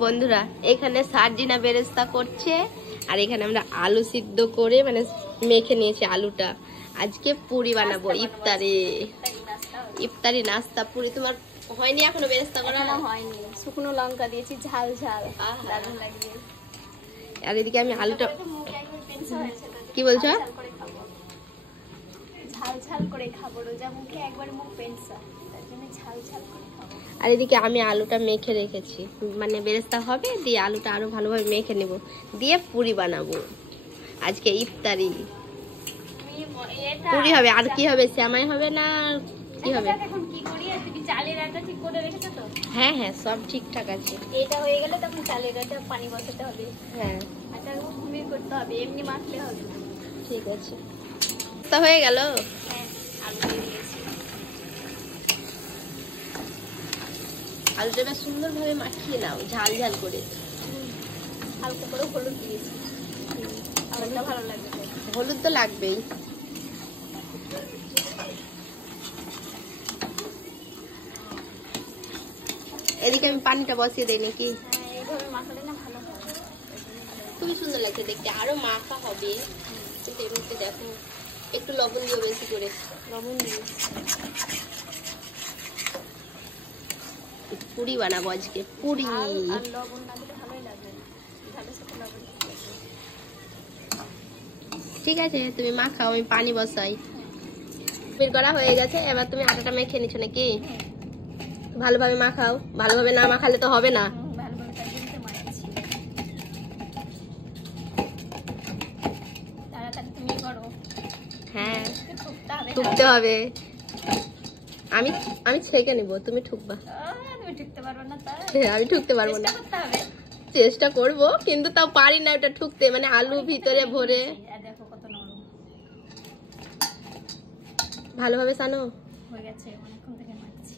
বন্ধুরা এখানে সার্জিনা বেরেস্তা করছে আর এখানে আমরা আলু সিদ্ধ করে মানে মেখে নিয়েছি আলুটা। আজকে পুরি বানাবো ইফতারি নাস্তা পুরি। তোমার হয়নি এখনো বেরেস্তা করা? হয়নি, শুকনো লঙ্কা দিয়েছি ঝাল ঝাল দারুণ লাগবে। আর এদিকে আমি আলুটা কি বলছো? ঝাল ঝাল করে খাবো, রোজা মুখে একবার মুখ পেনসা, তার জন্য ঝাল ঝাল করে খাবো। আর এদিকে আমি আলুটা মেখে রেখেছি, মানে বেরেস্তা হবে দিয়ে আলুটা আরো ভালোভাবে মেখে নেব, দিয়ে পুরি বানাবো। আজকে ইফতারি পুরি হবে। আর কি হবে? সেমাই হবে না কি হবে? এখন কি করি? তুমি চালের আটা ঠিক করে রেখেছো তো? হ্যাঁ হ্যাঁ, সব ঠিকঠাক আছে। এটা হয়ে গেলে তখন চালের আটা পানি বসাতে হবে। হ্যাঁ, আটা ঘুমিয়ে করতে হবে, এমনি মাখলে হবে না। ঠিক আছে, তা হয়ে গেল। হ্যাঁ, আলু দিয়ে দিয়েছি। আলুটা বেশ সুন্দরভাবে মাখিয়ে নাও, ঝাল ঝাল করে। হালকা করে হলুদ দিয়েছি, আলুটা ভালো লাগবে। হলুদ তো লাগবেই। এদিকে আমি পানিটা বসিয়ে দিই নাকি? হ্যাঁ, এইভাবে মাখালে না ভালো হবে। খুবই সুন্দর লাগছে দেখতে, আরো মাখা হবে। কিন্তু এমনিতে দেখো একটু লবণ দিও বেশি করে। লবণ দিয়ে পুরি বানাবো আজকে, পুরি। আর লবণ না দিলে ভালোই লাগবে না, ঝালের সাথে লবণ দিতে হবে। ঠিক আছে, তুমি মাখাও, আমি পানি বসাই। বের করা হয়ে গেছে, এবার তুমি আটাটা মেখে নিচ্ছ নাকি? ভালোভাবে মাখাও, ভালোভাবে না মাখালে তো হবে না। ভালোভাবে তার জন্য মাখাচ্ছি। তাড়াতাড়ি তুমি করো। হ্যাঁ, ঠুকতে হবে। ঠুকতে হবে। আমি ছেঁকে নিব, তুমি ঠুকবা। তুমি ঠুকতে পারবে না? তাই হ্যাঁ, আমি ঠুকতে পারবো না। চেষ্টা করতে হবে। চেষ্টা করব, কিন্তু তাও পারি না ওটা ঠুকতে, মানে আলু ভিতরে ভরে। আর দেখো কত নরম ভালোভাবে সানো হয়ে গেছে, অনেকক্ষণ থেকে মাখছি।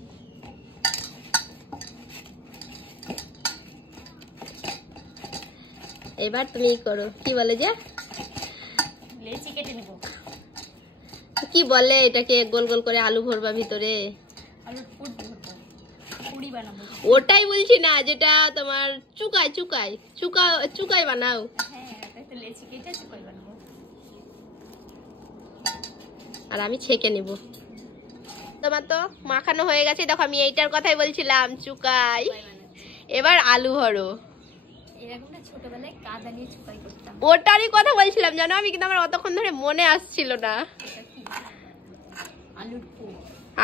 এবার তুমি করো, কি বলে যে লেচি কেটে নেব। কি বলে এটাকে? গোল গোল করে আলু ভরবা ভিতরে। আলুর পুরি বানাবো। ওটাই বলছি না, যেটা তোমার চুকাই বানাও। হ্যাঁ, তাই তো লেচি কেটে চুকাই বানাবো। আর আমি ছেঁকে নিব। তোমার তো মাখানো হয়ে গেছে, দেখো আমি এইটার কথাই বলছিলাম, চুকাই। এবার আলু ভরো। এরকম না, ছোটবেলায় কাদা নিয়ে চুকাই করতাম। ওটারই কথা বলছিলাম জানো আমি, কিন্তু আমার অতক্ষণ ধরে মনে আসছিল না।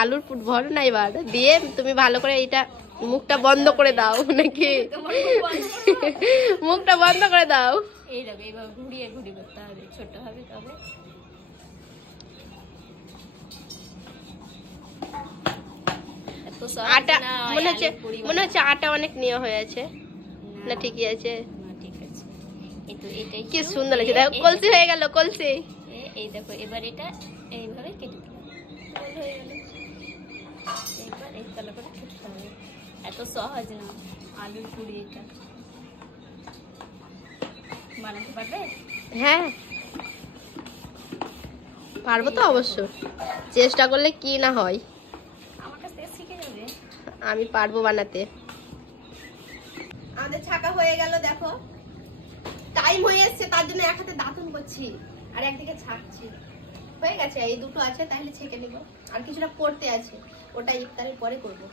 আলুর পুর ভরো না, এবার দিয়ে তুমি ভালো করে এইটা মুখটা বন্ধ করে দাও নাকি? মুখটা বন্ধ করে দাও। এই দেখো, এবার ঘুরিয়ে ঘুরিয়ে করতে হবে, ছোট হবে তবে। আটা মনে হচ্ছে আটা অনেক নেওয়া হয়েছে না? ঠিকই আছে, ঠিক আছে। এটাই কি সুন্দর লাগছে, দেখো কলসি হয়ে গেল, কলসি। এই দেখো, এবার এটা এইভাবে কেটে দিলাম, হয়ে গেল। এবার এই তালা করে কেটে হবে। এত সহজ না আলুর পুরি, এটা বানাতে পারবে? হ্যাঁ পারবো তো, অবশ্য চেষ্টা করলে কি না হয়। আমার কাছ থেকে শিখে যাবে। আমি পারবো বানাতে। আমাদের ছাকা হয়ে গেল, দেখো টাইম হয়ে এসছে, তার জন্য এক হাতে দাঁতন করছি আর একদিকে ছাকছি। হয়ে গেছে, এই দুটো আছে, তাহলে ছেঁকে নিব। আর কিছুটা করতে আছে, ওটা ইফতারের পরে করবো।